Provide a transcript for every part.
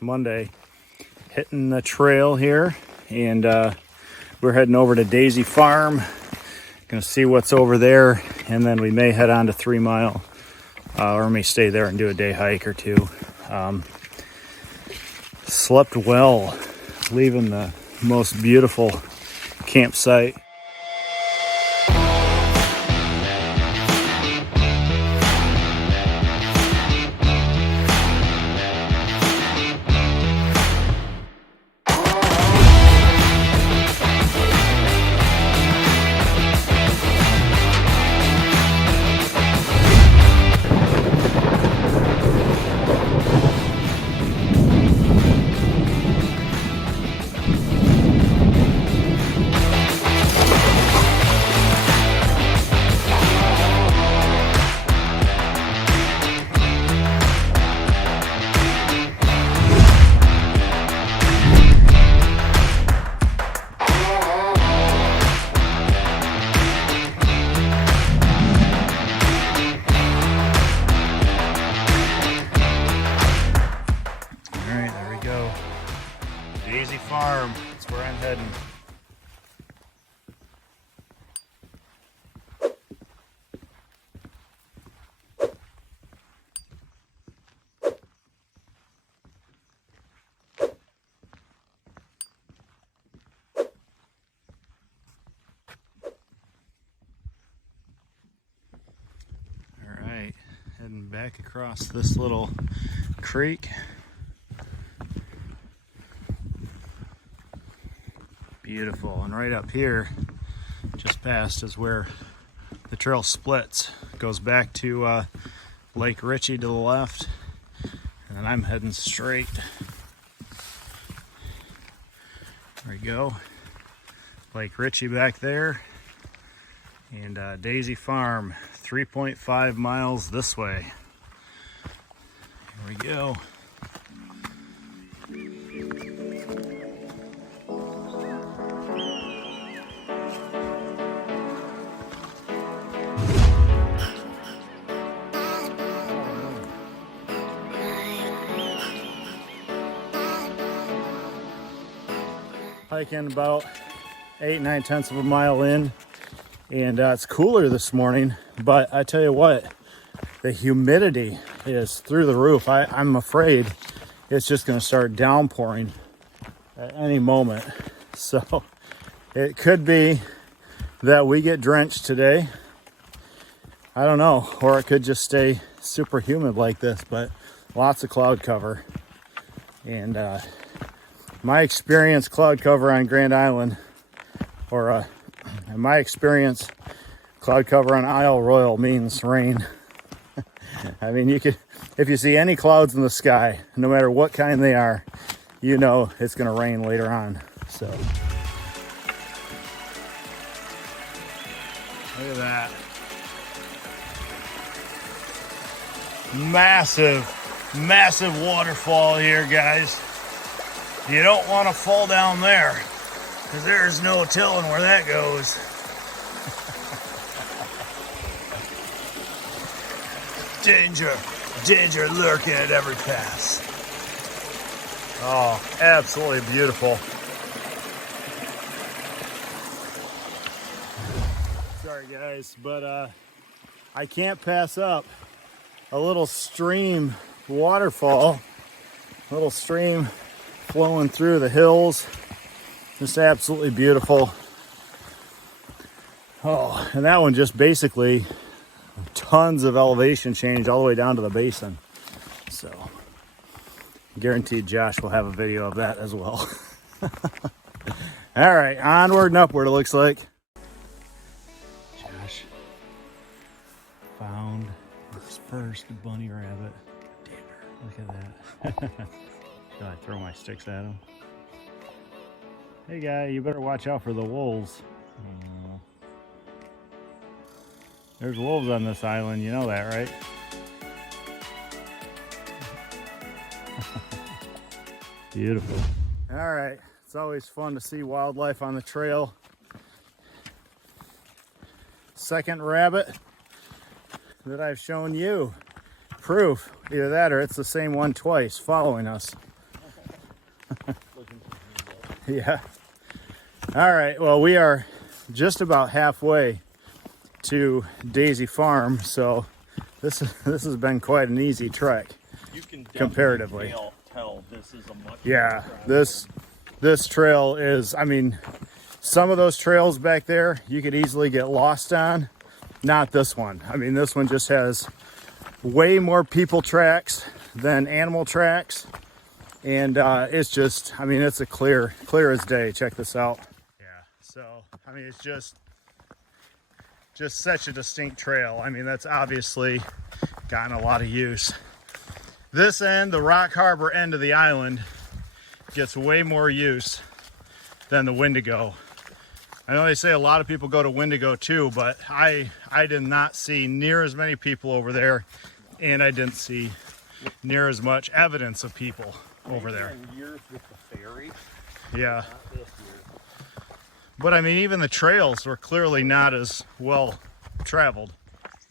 Monday, hitting the trail here, and we're heading over to Daisy Farm. Gonna see what's over there, and then we may head on to 3 Mile, or may stay there and do a day hike or two. Slept well, leaving the most beautiful campsite. Daisy Farm, that's where I'm heading. All right, heading back across this little creek. Beautiful, and right up here, just past, is where the trail splits. It goes back to Lake Ritchie to the left, and then I'm heading straight. There we go. Lake Ritchie back there, and Daisy Farm, 3.5 miles this way. Here we go. Hiking about 8-9 of a mile in, and it's cooler this morning, but I tell you what, the humidity is through the roof. I'm afraid it's just going to start downpouring at any moment. So it could be that we get drenched today. I don't know, or it could just stay super humid like this, but lots of cloud cover. And my experience, cloud cover on Grand Island, or in my experience, cloud cover on Isle Royale means rain. I mean, you could, if you see any clouds in the sky, no matter what kind they are, you know it's going to rain later on. So look at that. Massive waterfall here, guys. You don't want to fall down there, because there's no telling where that goes. Danger lurking at every pass. Oh, absolutely beautiful. Sorry guys, but I can't pass up a little stream waterfall, little stream flowing through the hills. Just absolutely beautiful. Oh, and that one just basically tons of elevation change all the way down to the basin. So guaranteed Josh will have a video of that as well. All right, onward and upward it looks like. Josh found his first bunny rabbit. Look at that. Should I throw my sticks at him? Hey guy, you better watch out for the wolves. There's wolves on this island, you know that, right? Beautiful. All right, it's always fun to see wildlife on the trail. Second rabbit that I've shown you. Proof, either that or it's the same one twice following us. Yeah. All right. Well, we are just about halfway to Daisy Farm, so this has been quite an easy trek. You can comparatively tell this is a much yeah. This trail is. I mean, some of those trails back there you could easily get lost on. Not this one. I mean, this one just has way more people tracks than animal tracks. And it's just, I mean, it's a clear as day. Check this out. Yeah, so, I mean, it's just such a distinct trail. I mean, that's obviously gotten a lot of use. This end, the Rock Harbor end of the island, gets way more use than the Wendigo. I know they say a lot of people go to Wendigo too, but I did not see near as many people over there, and I didn't see near as much evidence of people over there. Years with the ferry. Yeah. But I mean, even the trails were clearly not as well traveled.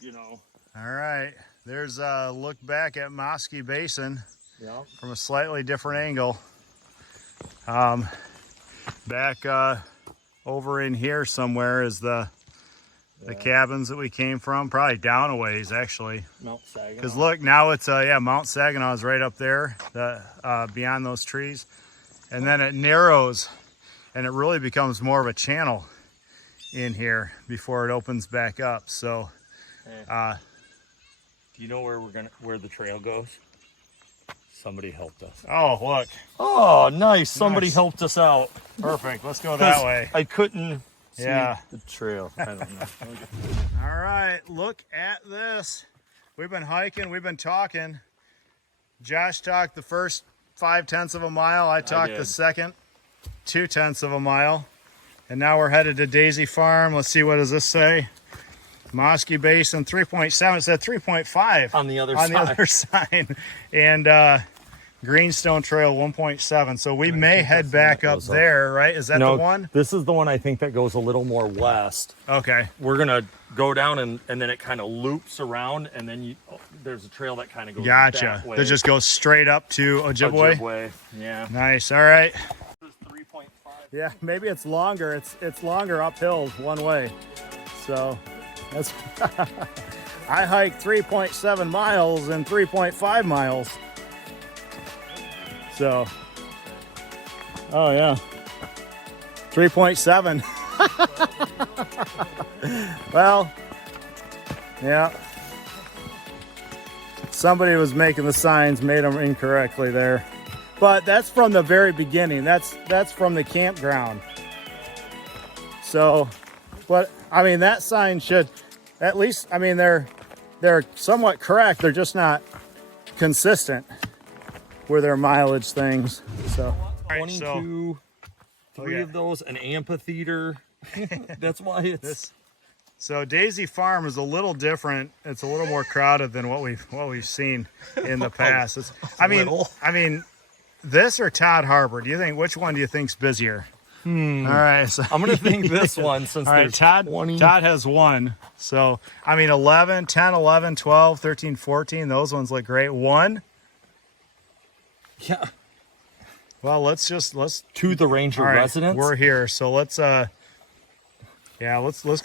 You know. All right. There's a look back at Moskey Basin from a slightly different angle. Back over in here somewhere is the cabins that we came from, probably down a ways actually. Mount Saginaw. Because look, now it's Mount Saginaw is right up there, beyond those trees, and then it narrows, and it really becomes more of a channel in here before it opens back up. So, do you know where the trail goes? Somebody helped us. Oh, look! Oh, nice! Somebody helped us out. Perfect. Let's go that way. I couldn't. See Yeah. the trail. I don't know. All right, look at this. We've been hiking, we've been talking. Josh talked the first 0.5 of a mile. I talked the second 0.2 of a mile. And now we're headed to Daisy Farm. Let's see, what does this say? Moskey Basin 3.7. It said 3.5 On the other side. And Greenstone Trail 1.7. So we may head back up there, right? Is that the one? This is the one I think that goes a little more west. Okay. We're gonna go down and then it kind of loops around, and then there's a trail that kind of goes Gotcha. that way. That just goes straight up to Ojibwe. Ojibwe. Yeah. Nice. All right. This is 3.5. Yeah, maybe it's longer. It's longer uphill one way. So that's I hiked 3.7 miles and 3.5 miles. So, oh yeah, 3.7. Well, yeah. Somebody was making the signs, made them incorrectly there. But that's from the very beginning. That's from the campground. So, but I mean, that sign should, at least, I mean, they're somewhat correct. They're just not consistent with their mileage things. So, 22, three of those, an amphitheater. That's why it's. So Daisy Farm is a little different. It's a little more crowded than what we've seen in the past. It's, I mean, this or Todd Harbor? Which one do you think's busier? All right, so I'm gonna think this one since all right, Todd has one. So I mean 11, 10, 11, 12, 13, 14. Those ones look great. One. Yeah. Well, let's to the ranger residence. We're here, so let's go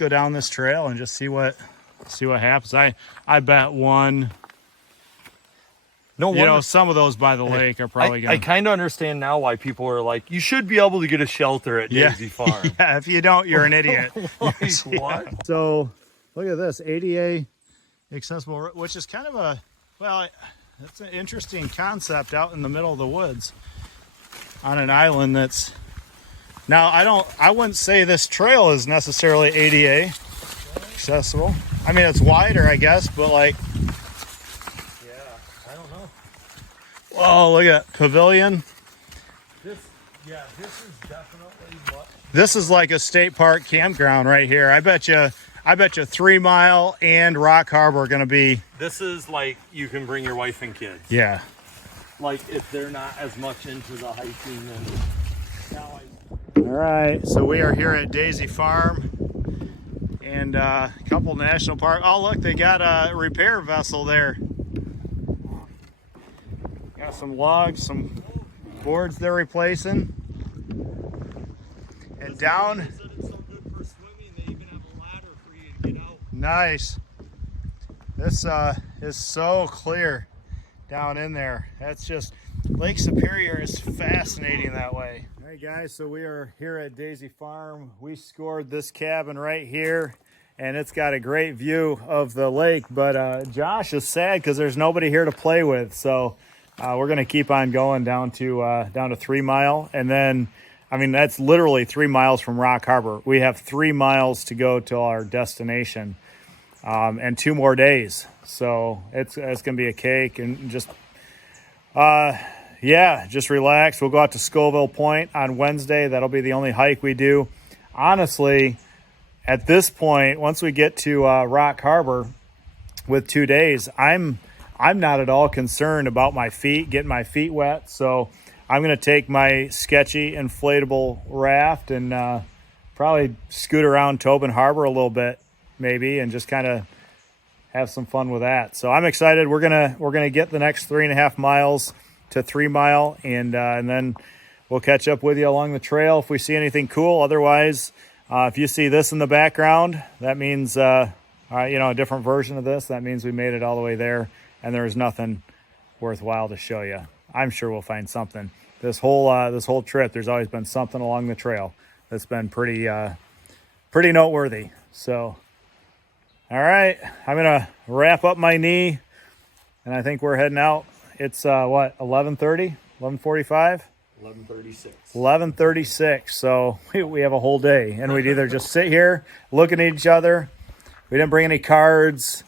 down this trail and just see what happens. I bet one. No wonder. Some of those by the lake are probably going. I kind of understand now why people are like, you should be able to get a shelter at Daisy Farm. Yeah, if you don't, you're an idiot. Like, what? So, look at this, ADA accessible, which is kind of that's an interesting concept out in the middle of the woods on an island that's. Now, I wouldn't say this trail is necessarily ADA accessible. I mean, it's wider, I guess, but like. I don't know. Whoa, look at pavilion. This is definitely what. This is like a state park campground right here. I bet you 3 Mile and Rock Harbor are going to be. This is like you can bring your wife and kids. Yeah. Like if they're not as much into the hiking and. All right, so we are here at Daisy Farm and a couple national park. Oh, look, they got a repair vessel there. Got some logs, some boards they're replacing. And down. They said it's so good for swimming, they even have a ladder for you to get out. Nice. This is so clear down in there. That's just, Lake Superior is fascinating that way. All right, guys, so we are here at Daisy Farm. We scored this cabin right here, and it's got a great view of the lake, but Josh is sad because there's nobody here to play with. So we're gonna keep on going down to 3 Mile, and then, I mean, that's literally 3 miles from Rock Harbor. We have 3 miles to go to our destination, and 2 more days. So it's gonna be a cake, and just yeah, just relax. We'll go out to Scoville Point on Wednesday. That'll be the only hike we do. Honestly, at this point, once we get to Rock Harbor with 2 days, I'm not at all concerned about my feet, getting my feet wet. So I'm going to take my sketchy inflatable raft and probably scoot around Tobin Harbor a little bit, maybe, and just kind of have some fun with that. So I'm excited. We're gonna get the next 3.5 miles to 3 Mile, and then we'll catch up with you along the trail if we see anything cool. Otherwise, if you see this in the background, that means a different version of this. That means we made it all the way there, and there's nothing worthwhile to show you. I'm sure we'll find something. This whole trip, there's always been something along the trail that's been pretty noteworthy. So, all right, I'm gonna wrap up my knee, and I think we're heading out. It's 11:30, 11:45. 11:36. 11:36. So we have a whole day, and we'd either just sit here looking at each other. We didn't bring any cards.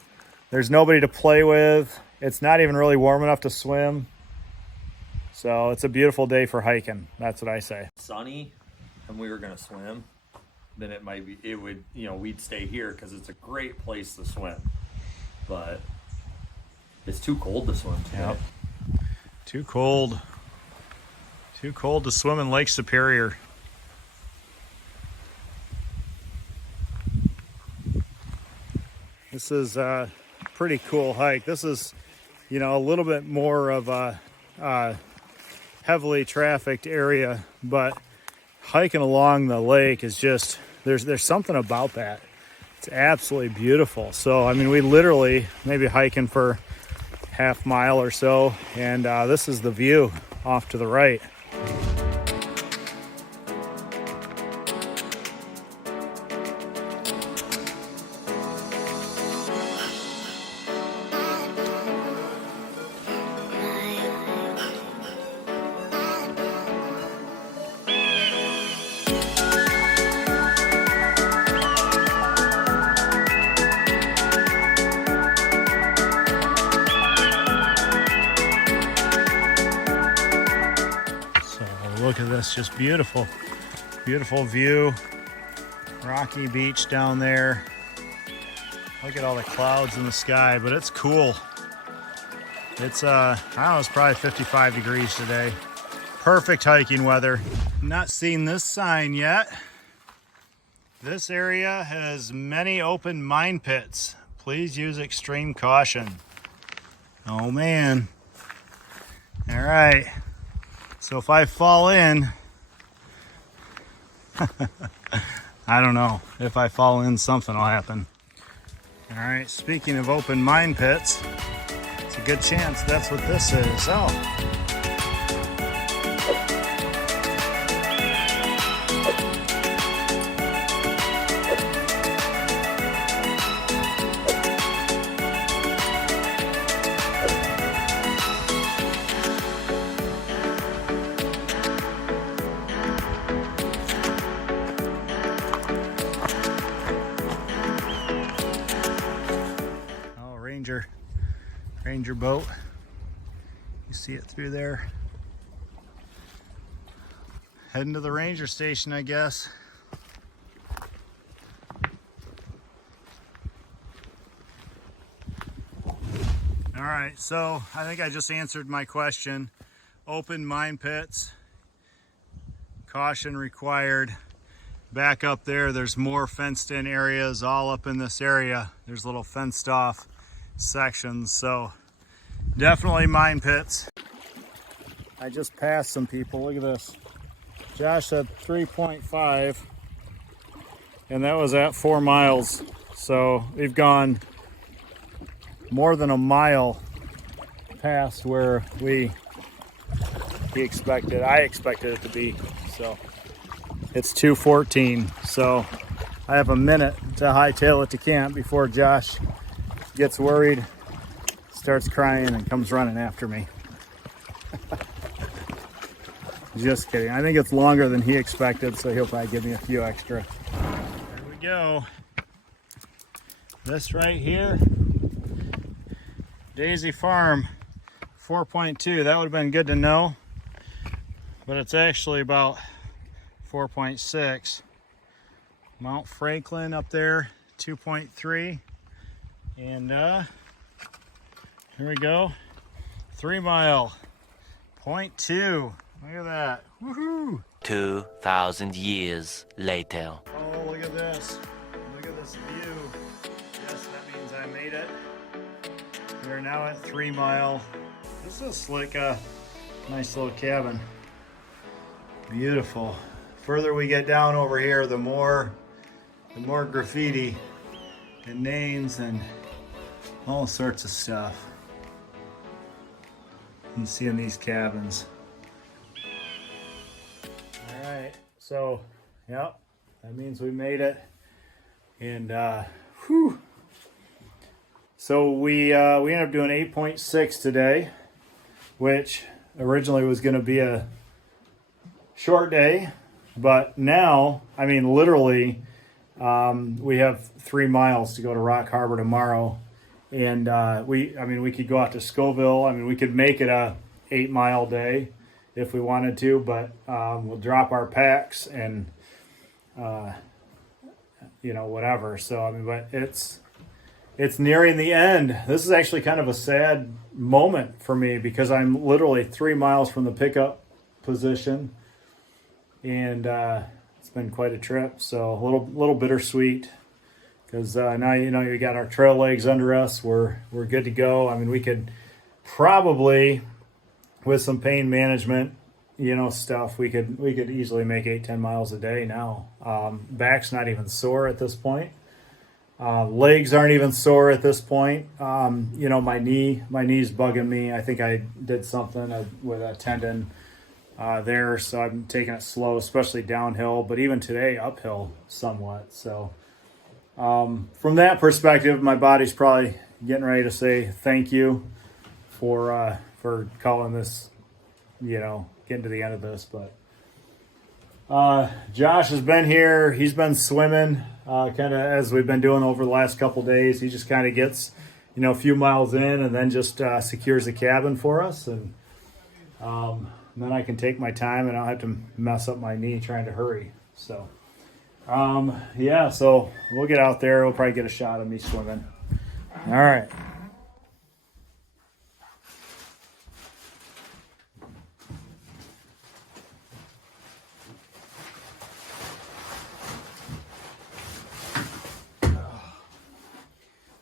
There's nobody to play with. It's not even really warm enough to swim. So it's a beautiful day for hiking. That's what I say. Sunny, and we were gonna swim, then we'd stay here because it's a great place to swim. But it's too cold to swim today. Yep. Too cold to swim in Lake Superior. This is a pretty cool hike. This is, a little bit more of a heavily trafficked area, but hiking along the lake is just, there's something about that. It's absolutely beautiful. So, I mean, we literally maybe hiking for half mile or so, and this is the view off to the right. Look at this, just beautiful view. Rocky Beach down there. Look at all the clouds in the sky, but it's cool. It's I don't know, it's probably 55 degrees today. Perfect hiking weather. Not seen this sign yet. This area has many open mine pits. Please use extreme caution. Oh man. All right. So if I fall in, I don't know. If I fall in, something will happen. All right, speaking of open mine pits, it's a good chance that's what this is. Oh. Ranger boat. You see it through there. Heading to the ranger station, I guess. All right, so I think I just answered my question. Open mine pits, caution required. Back up there, there's more fenced in areas all up in this area. There's little fenced off sections, so definitely mine pits. I just passed some people. Look at this. Josh said 3.5, and that was at 4 miles. So we've gone more than a mile past where I expected it to be. So it's 2:14. So I have a minute to hightail it to camp before Josh gets worried, starts crying, and comes running after me. Just kidding. I think it's longer than he expected, so he'll probably give me a few extra. There we go. This right here, Daisy Farm, 4.2. That would have been good to know, but it's actually about 4.6. Mount Franklin up there, 2.3. And here we go. 3 Mile, 0.2. Look at that. Woohoo! 2,000 years later. Oh, look at this. Look at this view. Yes, that means I made it. We are now at 3 Mile. This is like a nice little cabin. Beautiful. Further we get down over here, the more graffiti and names and all sorts of stuff you see in these cabins. All right, so yep, that means we made it. And whew. So we ended up doing 8.6 today, which originally was going to be a short day, but now, I mean, literally, we have 3 miles to go to Rock Harbor tomorrow, and we could go out to Scoville. I mean, we could make it a 8-mile day if we wanted to, but we'll drop our packs and whatever. So I mean, but it's nearing the end. This is actually kind of a sad moment for me because I'm literally 3 miles from the pickup position, and it's been quite a trip. So a little bittersweet because now you got our trail legs under us. We're good to go. I mean, we could probably, with some pain management, stuff, we could easily make 8-10 miles a day now. Back's not even sore at this point. Legs aren't even sore at this point. My knee's bugging me. I think I did something with a tendon there, so I'm taking it slow, especially downhill, but even today uphill somewhat. So from that perspective, my body's probably getting ready to say thank you for calling this, getting to the end of this. But Josh has been here. He's been swimming kind of as we've been doing over the last couple days. He just kind of gets a few miles in and then just secures the cabin for us, and then I can take my time and I don't have to mess up my knee trying to hurry. So so we'll get out there. We'll probably get a shot of me swimming. All right.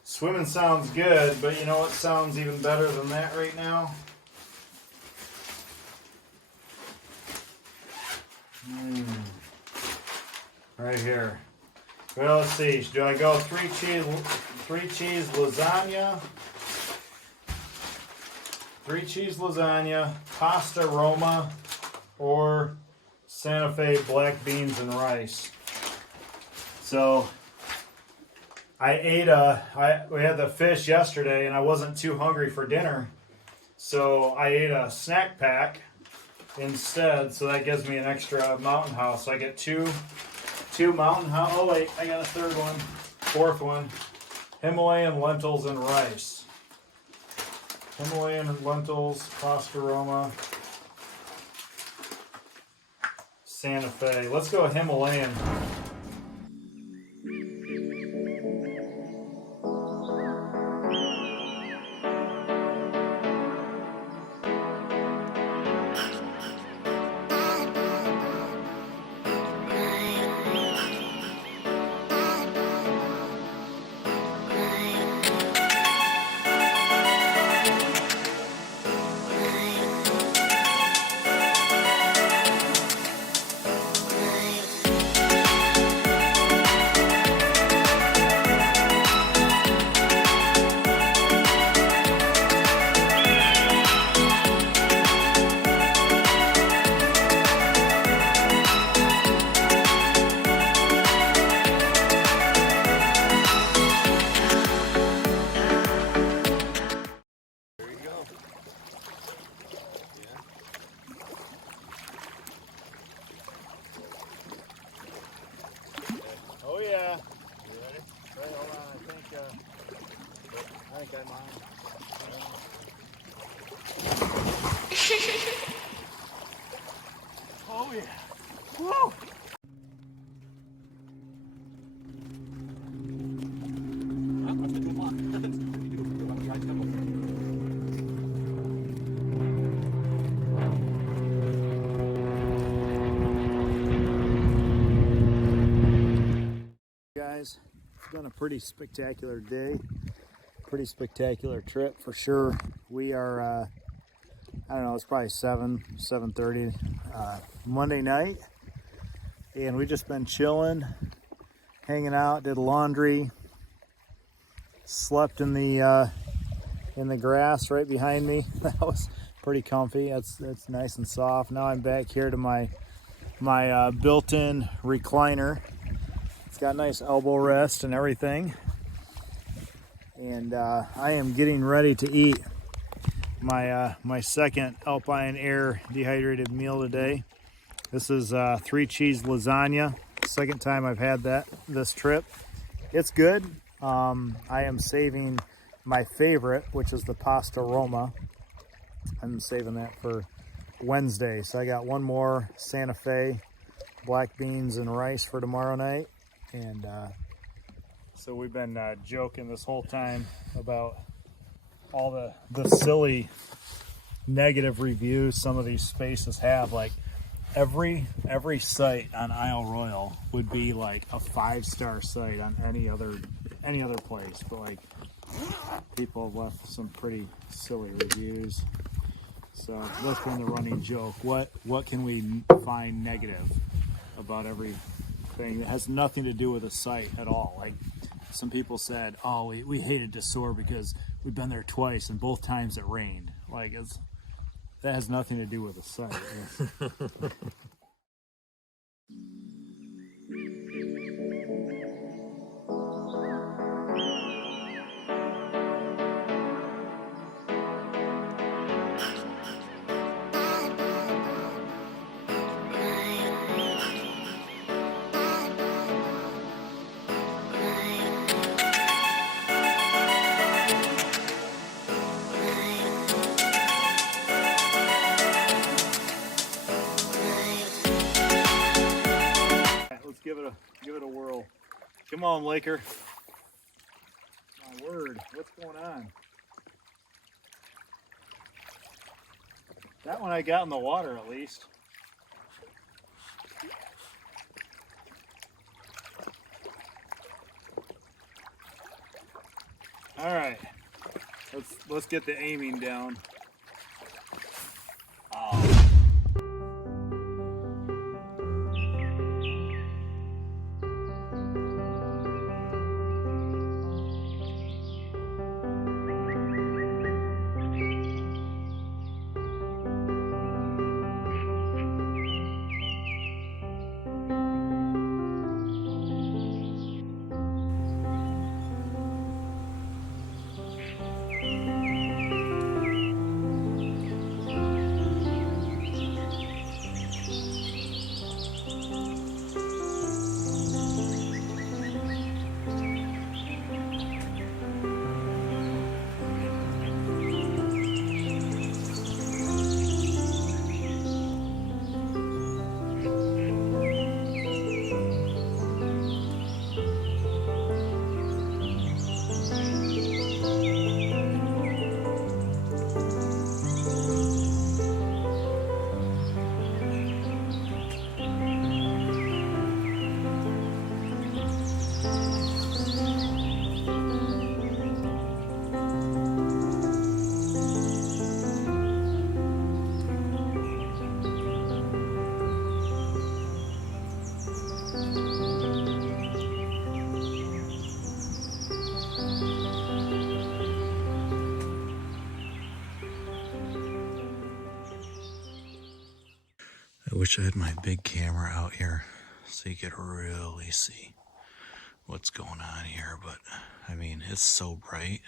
Swimming sounds good, but you know what sounds even better than that right now? Right here. Well, let's see. Do I go three cheese lasagna? 3 cheese lasagna, pasta Roma, or Santa Fe black beans and rice. So we had the fish yesterday and I wasn't too hungry for dinner. So I ate a snack pack instead. So that gives me an extra Mountain House. So I get two Mountain House. Oh wait, I got a fourth one. Himalayan lentils and rice. Himalayan lentils, pasta Roma, Santa Fe. Let's go Himalayan. I think I mind. Oh yeah. Woo! Guys, it's been a pretty spectacular day, pretty spectacular trip for sure. We are I don't know, it's probably 7:30 Monday night, and we just been chilling, hanging out, did laundry, slept in the grass right behind me. That was pretty comfy. It's nice and soft. Now I'm back here to my built-in recliner. It's got nice elbow rest and everything. And I am getting ready to eat my second Alpine Air dehydrated meal today. This is 3 cheese lasagna. Second time I've had that this trip. It's good. I am saving my favorite, which is the pasta Roma. I'm saving that for Wednesday. So I got one more Santa Fe, black beans and rice for tomorrow night. And so we've been joking this whole time about all the silly negative reviews some of these spaces have. Like every site on Isle Royale would be like a 5-star site on any other place, but like people have left some pretty silly reviews. So that's been the running joke. What can we find negative about everything that has nothing to do with the site at all? Like some people said, oh, we hated Dessor because we've been there twice and both times it rained. Like that has nothing to do with the site. Give it a whirl. Come on, Laker. My word, what's going on? That one I got in the water at least. All right, let's get the aiming down. Oh. I wish I had my big camera out here so you could really see what's going on here, but I mean, it's so bright.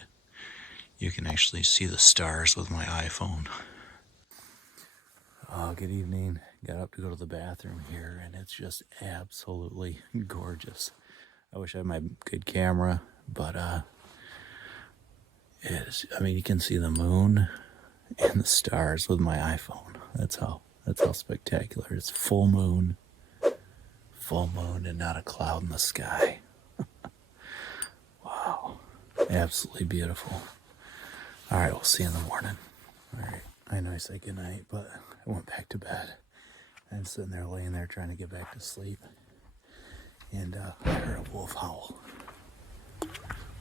You can actually see the stars with my iPhone. Oh, good evening. Got up to go to the bathroom here, and it's just absolutely gorgeous. I wish I had my good camera, but I mean, you can see the moon and the stars with my iPhone. That's how spectacular. It's full moon and not a cloud in the sky. Wow. Absolutely beautiful. All right, we'll see you in the morning. All right, I know I said goodnight, but I went back to bed. I'm sitting there laying there trying to get back to sleep. And I heard a wolf howl.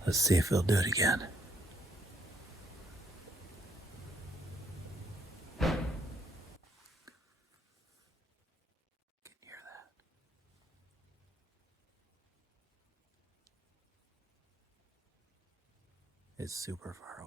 Let's see if he'll do it again. Can you hear that? It's super far away.